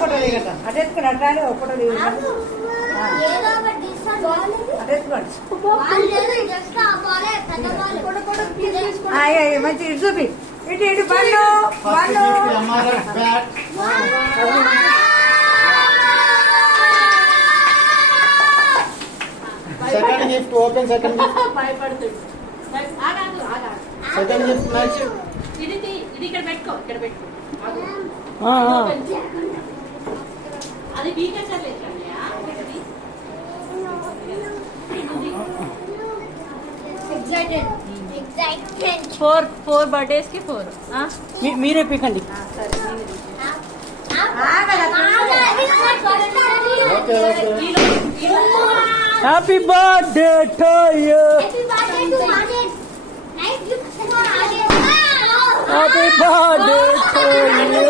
photo దిగట అటెత్తుకుని అట్లానే ఒక photo దిగ మంచి ఇటు చూపి ఇటు ఇటు పండు పండు second gift open second gift second gift next ఇది ఇక్కడ పెట్టుకో ఇక్కడ పెట్టుకో అది వీకెండ్ ఫోర్ బర్త్డేస్ కి 4 మీరే పికండి happy birthday to you happy birthday to you